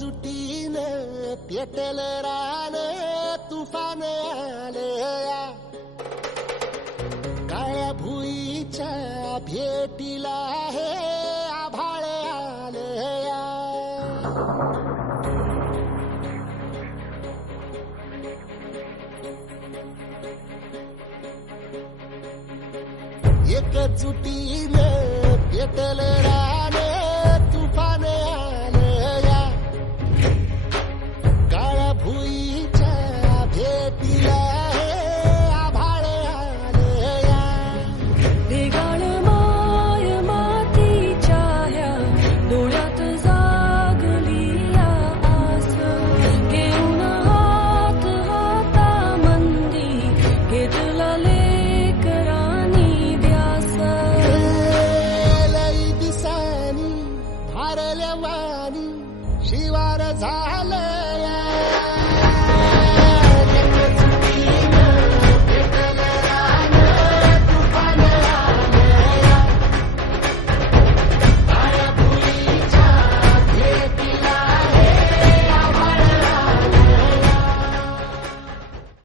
एकजुटीनं पेटल रान तुफान आलया काळ्या भुईच्या भेटीला हे आभाळ आलया एकजुटीने पेटले राणे तुफाने आले या. काळ्या भुईच्या भेटीला माय मातीच्या डोळ्या शिवार झाले